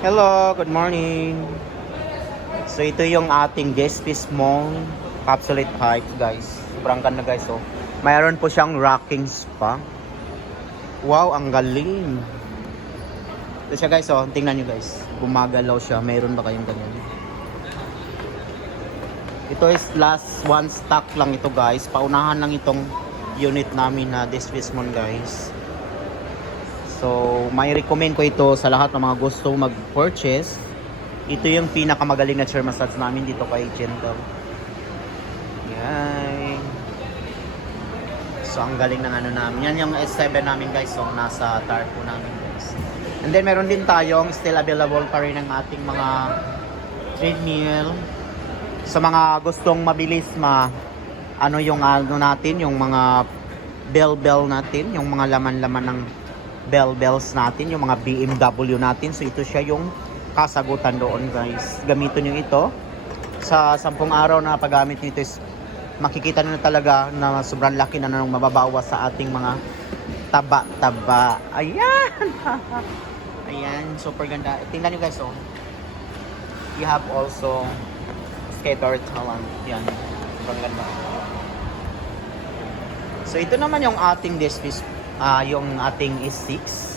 Hello, good morning. So ito yung ating Despismong Capsulate Hike, guys. Sobrang ganda, guys. So, mayroon po siyang rocking spa. Wow, ang galing. Ito siya, guys. Oh, tingnan nyo, guys. Gumagalaw siya. Mayroon ba kayong ganyan? Ito is last one stock lang ito, guys. Paunahan lang itong unit namin na Despismong, guys. So, may recommend ko ito sa lahat ng mga gusto mag-purchase. Ito yung pinakamagaling na chair massage namin dito kay Gentle. Yan. So, ang galing ng ano namin. Yan yung S7 namin, guys. So, nasa tarpo namin, guys. And then, meron din tayong still available pa rin ng ating mga treadmill. Sa mga gustong mabilis ano yung ano natin, yung mga bell natin, yung mga laman-laman ng bells natin, yung mga BMW natin. So ito siya yung kasagutan doon, guys. Gamitin nyo ito. Sa 10 araw na paggamit nito is makikita nyo na talaga na sobrang laki na nang mababawas sa ating mga taba-taba. Ayan! Ayan, super ganda. Tingnan nyo, guys, oh. You have also skater talent. Yan, sobrang ganda. So ito naman yung ating yung ating S6.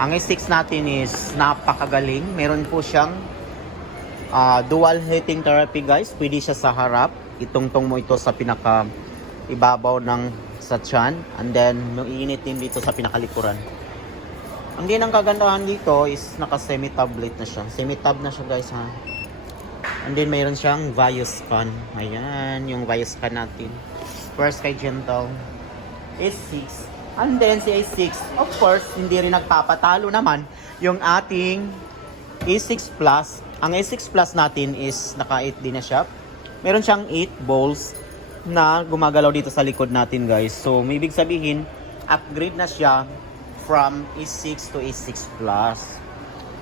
Ang S6 natin is napakagaling. Meron po siyang dual heating therapy, guys. Pwede siya sa harap. Itungtong mo ito sa pinaka ibabaw ng sa tiyan. And then, yung init din dito sa pinakalikuran. Ang din ang kagandahan dito is naka semi-tablet na siya. Semi-tab na siya, guys, ha. And then, mayroon siyang Vioscan. Ayan, yung Vioscan natin. First kay Gentle. S6. And then si A6, of course, hindi rin nagpapatalo naman yung ating A6 Plus. Ang A6 Plus natin is naka 8 din na siya. Meron siyang 8 balls na gumagalaw dito sa likod natin, guys. So, may ibig sabihin, upgrade na siya from A6 to A6 Plus.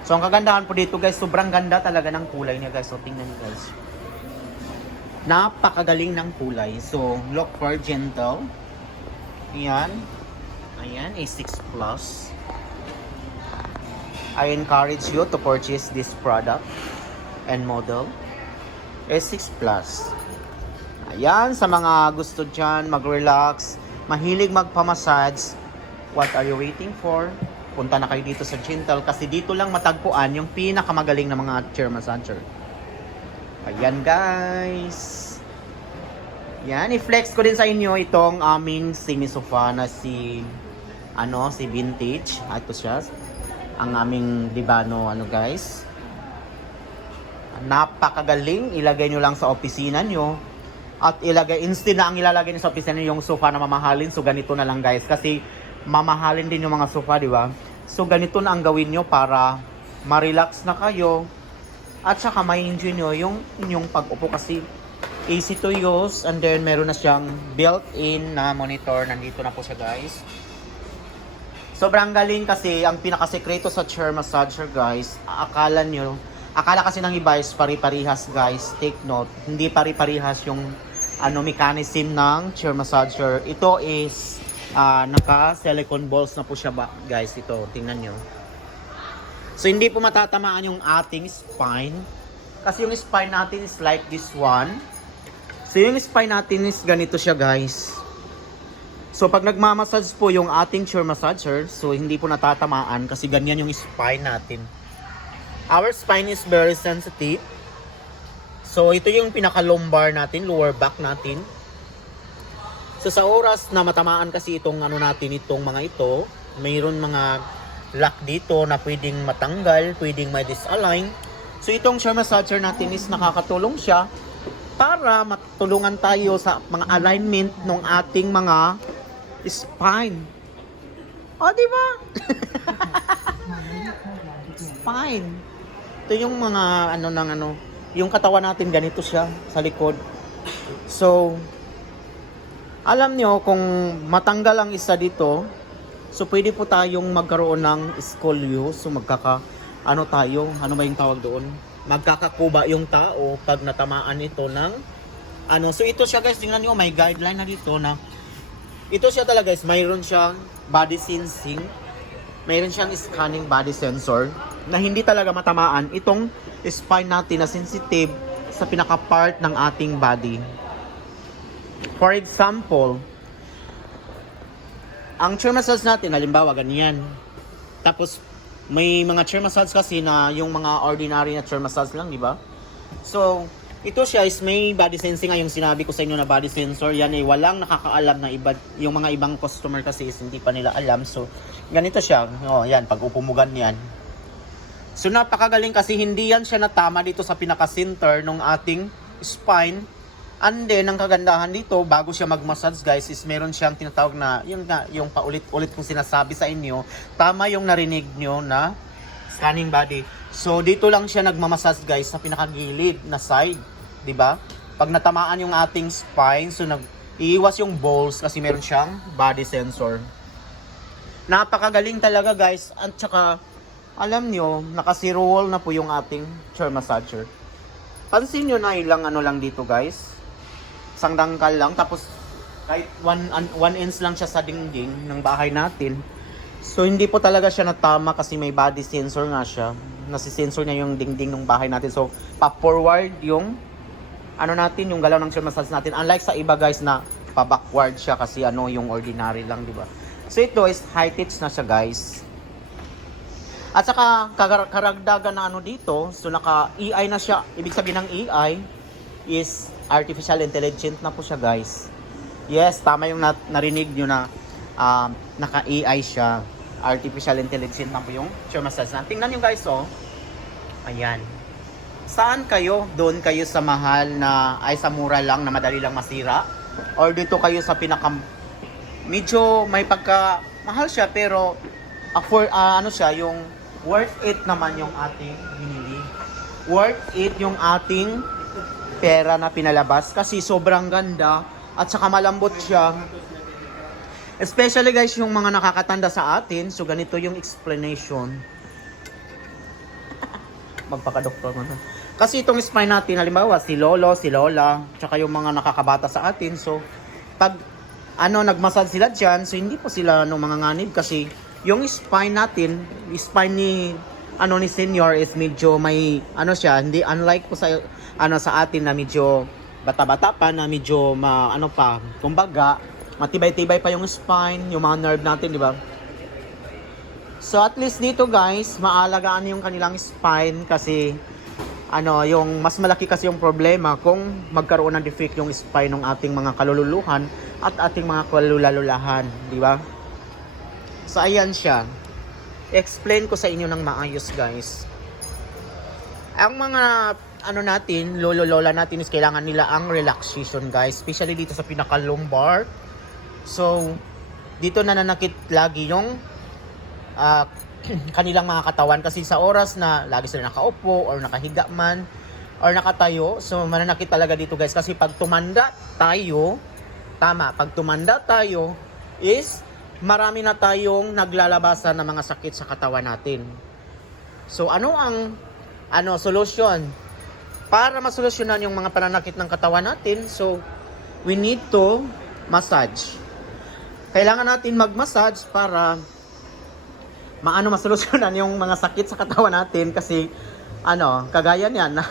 So, ang kagandahan po dito, guys, sobrang ganda talaga ng kulay niya, guys. So, tingnan niyo, guys. Napakagaling ng kulay. So, look for Gentle. Ayan. Ayan, A6 Plus. I encourage you to purchase this product and model. A6 Plus. Ayan, sa mga gusto dyan, mag-relax, mahilig magpamassage, what are you waiting for? Punta na kayo dito sa Gentle kasi dito lang matagpuan yung pinakamagaling na mga chair massager. Ayan, guys. Yan, i-flex ko din sa inyo itong aming semi-sofa na si vintage. Ito siya. Ang aming Libano, guys. Napakagaling. Ilagay nyo lang sa opisina nyo. At instead na ang ilalagay nyo sa opisina nyo yung sofa na mamahalin. So, ganito na lang, guys. Kasi, mamahalin din yung mga sofa, di ba? So, ganito na ang gawin nyo para ma-relax na kayo. At saka, ma-enjoy nyo yung inyong pag-upo kasi easy to use. And then, meron na siyang built-in na monitor. Nandito na po siya, guys. Sobrang galing kasi ang pinakasekreto sa chair massager, guys. Akala kasi ng iba is pari-parihas, guys. Take note, hindi pari-parihas yung mechanism ng chair massager. Ito is naka silicone balls na po siya, guys. Ito, tingnan nyo. So hindi po matatamaan yung ating spine. Kasi yung spine natin is like this one. So yung spine natin is ganito siya, guys. So, pag nagmamassage po yung ating chair massager, so hindi po natatamaan kasi ganyan yung spine natin. Our spine is very sensitive. So, ito yung pinaka-lumbar natin, lower back natin. So, sa oras na matamaan kasi itong itong mga ito, mayroon mga lock dito na pwedeng matanggal, pwedeng may disalign. So, itong chair massager natin is nakakatulong siya para matulungan tayo sa mga alignment ng ating mga spine. O, di ba? Spine. Ito yung mga yung katawan natin ganito siya sa likod. So, alam nyo kung matanggal ang isa dito, so pwede po tayong magkaroon ng scoliosis. So, tayo, ano ba yung tawag doon? Magkakakuba yung tao pag natamaan ito ng so ito siya, guys, tingnan nyo, may guideline na dito na ito siya talaga, guys, mayroon siyang body sensing mayroon siyang scanning body sensor na hindi talaga matamaan itong spine natin na sensitive sa pinaka-part ng ating body. For example, ang chair massage natin, halimbawa ganyan. Tapos, may mga chair massage kasi na yung mga ordinary na chair massage lang, di ba? So, ito siya is may body sensing nga yung sinabi ko sa inyo na body sensor. Yan ay walang nakakaalam na iba, yung mga ibang customer kasi is hindi pa nila alam. So, ganito siya. Oh, yan, pag upo mo ganyan. So, napakagaling kasi hindi yan siya natama dito sa pinaka-center ng ating spine. And then, ang kagandahan dito, bago siya mag-massage guys, is meron siyang tinatawag na, yung paulit-ulit kong sinasabi sa inyo, tama yung narinig nyo na scanning body. So, dito lang siya nagmamassage guys sa pinakagilid na side. 'Di ba? Pag natamaan yung ating spine, so iiwas yung balls kasi meron siyang body sensor. Napakagaling talaga guys. At saka, alam nyo, naka-zero wall na po yung ating chair massager. Pansin nyo na ilang ano lang dito guys. Isang dangkal lang. Tapos, kahit 1 inch lang siya sa dingding ng bahay natin. So, hindi po talaga siya natama kasi may body sensor nga siya. Nasi-sensor niya yung dingding ng bahay natin. So, pa-forward yung ano natin, yung galaw ng chair massage natin. Unlike sa iba guys na pa-backward siya kasi ano, yung ordinary lang, di ba? So, ito is high pitch na siya guys. At saka, karagdagan na ano dito, so naka-EI na siya. Ibig sabihin ng EI is Artificial Intelligence na po siya guys. Yes, tama yung narinig nyo na naka-EI siya. Artificial Intelligence na po yung chair massage na. Tingnan nyo guys, oh. Ayan. Saan kayo? Doon kayo sa mahal na, ay sa mura lang na madali lang masira? Or dito kayo sa medyo may pagka mahal siya pero ano siya, yung worth it naman yung ating binili. Worth it yung ating pera na pinalabas kasi sobrang ganda at saka malambot siya. Especially guys yung mga nakakatanda sa atin, so ganito yung explanation. Magpaka-doktor mo na. Kasi itong spine natin, halimbawa, si Lolo, si Lola, tsaka yung mga nakakabata sa atin. So, pag nagmassage sila dyan, so hindi po sila mga nganib kasi yung spine natin, spine ni senior is medyo may, siya, hindi, unlike po sa atin na medyo bata-bata pa, na medyo kumbaga, matibay-tibay pa yung spine, yung mga nerve natin, di ba? So, at least dito guys, maalagaan yung kanilang spine kasi yung mas malaki kasi yung problema kung magkaroon ng defect yung spine ng ating mga kalululuhan at ating mga kalulalulahan, di ba? So ayan siya. Explain ko sa inyo ng maayos, guys. Ang mga natin, lolo-lola natin is kailangan nila ang relaxation, guys, especially dito sa pinaka-lumbar. So dito nananakit lagi yung kanilang mga katawan kasi sa oras na lagi sila nakaupo or nakahiga man or nakatayo, so mananakit talaga dito guys kasi pag tumanda tayo is marami na tayong naglalabasan ng mga sakit sa katawan natin. So ano ang solusyon para masolusyonan yung mga pananakit ng katawan natin? So we need to massage. Kailangan natin mag-massage para masolusyonan yung mga sakit sa katawan natin kasi kagaya niyan na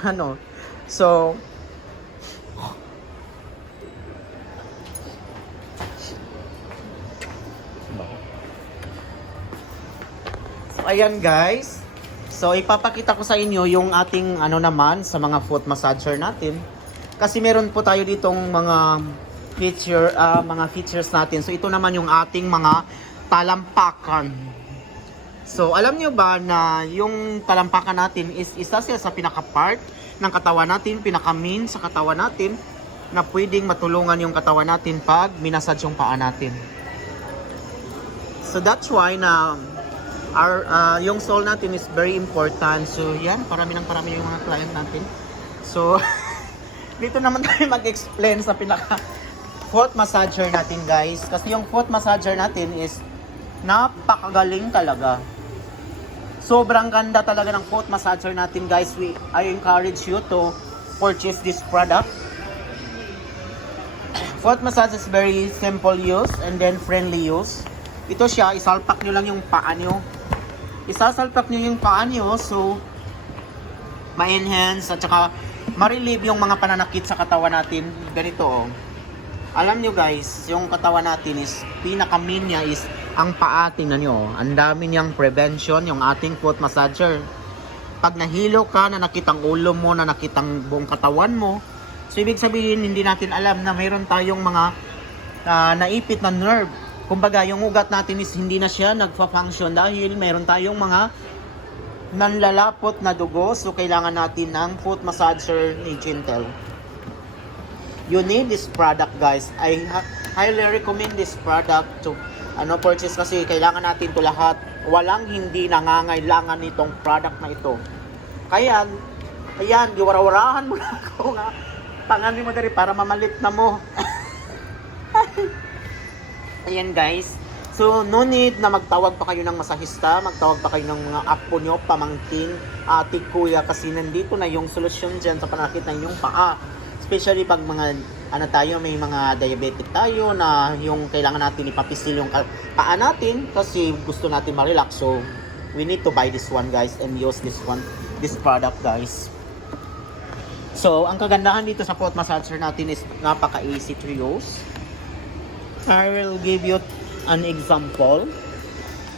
so ayan guys, so ipapakita ko sa inyo yung ating naman sa mga foot massager natin kasi meron po tayo ditong mga features natin. So ito naman yung ating mga talampakan. So, alam nyo ba na yung talampakan natin is isa siya sa pinaka-part ng katawan natin, pinaka-main sa katawan natin na pwedeng matulungan yung katawan natin pag minasage yung paa natin. So, that's why na yung sole natin is very important. So, yan, parami yung mga client natin. So, dito naman tayo mag-explain sa pinaka-foot massager natin, guys. Kasi yung foot massager natin is napakagaling talaga. Sobrang ganda talaga ng foot massager natin, guys. I encourage you to purchase this product. Foot massage is very simple use and then friendly use. Ito siya, isalpak nyo lang yung paa nyo. isasalpak nyo yung paa nyo, so ma-enhance at saka ma-relieve yung mga pananakit sa katawan natin. Ganito oh. Alam nyo guys, yung katawan natin is, pinaka-main niya is ang paa. Tingnan nyo, ang dami niyang prevention, yung ating foot massager. Pag nahilo ka, nanakit ang ulo mo, nanakit ang buong katawan mo, so ibig sabihin, hindi natin alam na mayroon tayong mga naipit na nerve. Kumbaga, yung ugat natin is hindi na siya nagfa-function dahil mayroon tayong mga nanlalapot na dugo. So, kailangan natin ng foot massager ni Gentle. You need this product guys. I highly recommend this product to purchase kasi kailangan natin to lahat. Walang hindi nangangailangan nitong product na ito. Kaya, ayan, giwarawarahan mo na ako nga. Panganin mo dari para mamalit na mo. Ayan guys. So, no need na magtawag pa kayo ng masahista, magtawag pa kayo ng mga apo nyo, pamangkin, ate, kuya, kasi nandito na yung solusyon dyan sa panakit ng inyong paa. Especially pag mga, may mga diabetic tayo na yung kailangan natin ipapisil yung paa natin kasi gusto natin ma-relax. So, we need to buy this one guys and use this product guys. So, ang kagandahan dito sa foot massager natin is napaka-easy to use. I will give you an example.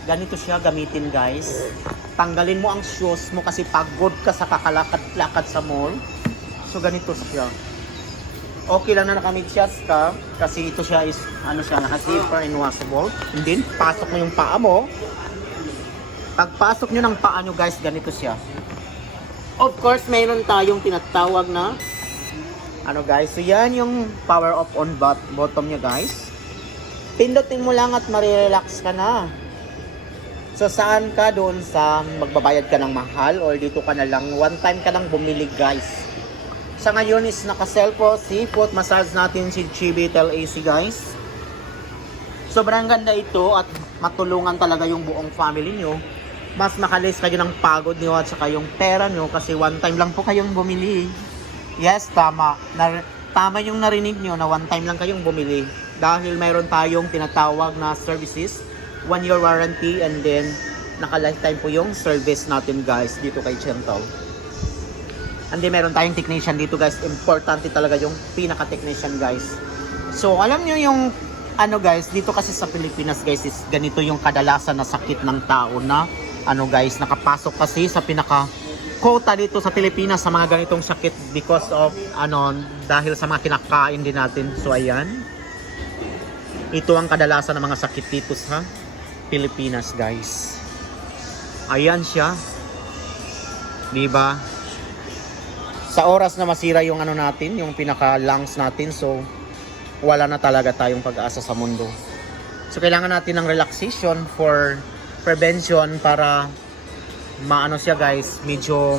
Ganito siya gamitin guys. Tanggalin mo ang shoes mo kasi pagod ka sa kakalakad-lakad sa mall. So ganito siya. Okay lang na nakamedyas ka kasi ito siya is naka-zipper and washable. And then pasok mo yung paa mo. Pagpasok nyo ng paa nyo guys, ganito siya. Of course, mayroon tayong tinatawag na guys. So yan yung power off on bottom niya guys. Pindutin mo lang at marirelax ka na. So saan ka doon sa magbabayad ka ng mahal or dito ka na lang, one time ka lang bumili guys. Sa ngayon is naka-sell po si foot massage natin si Chibitel AC guys. Sobrang ganda ito at matulungan talaga yung buong family nyo. Mas makalis kayo ng pagod nyo at saka yung pera nyo kasi one time lang po kayong bumili. Yes, tama. Tama yung narinig nyo na one time lang kayong bumili. Dahil mayroon tayong tinatawag na services, 1 year warranty, and then naka-lifetime po yung service natin guys dito kay Gentle. And then meron tayong technician dito guys. Importante talaga yung pinaka-technician guys. So alam nyo yung guys, dito kasi sa Pilipinas guys is ganito yung kadalasan na sakit ng tao na guys, nakapasok kasi sa pinaka-quota dito sa Pilipinas sa mga ganitong sakit because of dahil sa mga kinakain din natin. So ayan. Ito ang kadalasan ng mga sakit dito sa Pilipinas, guys. Ayan siya. Diba? Sa oras na masira yung natin, yung pinaka-lungs natin, so wala na talaga tayong pag-asa sa mundo. So kailangan natin ng relaxation for prevention para siya guys, medyo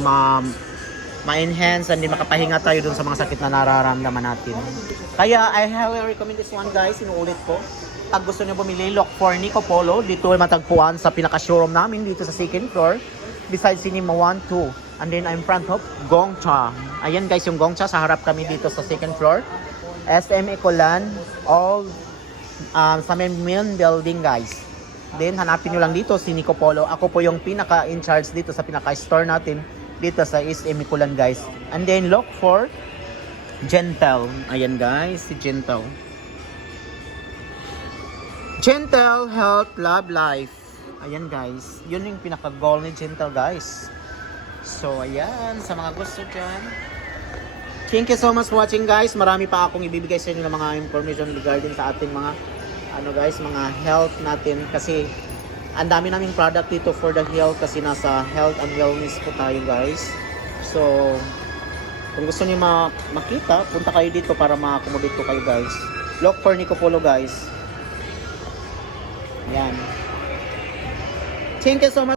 ma-enhance and makapahinga tayo dun sa mga sakit na nararamdaman natin. Kaya I highly recommend this one guys, inuulit ko. Pag gusto niyo bumili, look for Nico Polo. Dito ay matagpuan sa pinaka-showroom namin dito sa second floor. Besides Cinema 1, 2. And then I'm in front of Gongcha. Ayan guys yung Gongcha, sa harap kami dito sa second floor. SM Ecolan, all sa main building guys. Then hanapin nyo lang dito si Nico Polo. Ako po yung pinaka-in-charge dito sa pinaka-store natin dito sa SM Ecolan guys. And then look for Gentle. Ayan guys, si Gentle. Gentle Health Love Life. Ayan guys, yun yung pinaka-goal ni Gentle guys. So ayan, sa mga gusto dyan, thank you so much for watching guys. Marami pa akong ibibigay sa inyo ng mga information regarding sa ating mga guys, mga health natin kasi ang dami naming product dito for the health kasi nasa health and wellness po tayo guys. So kung gusto niyo makita, punta kayo dito para ma-accommodate ko kayo guys. Look for Nico Polo guys. Yan. Thank you so much.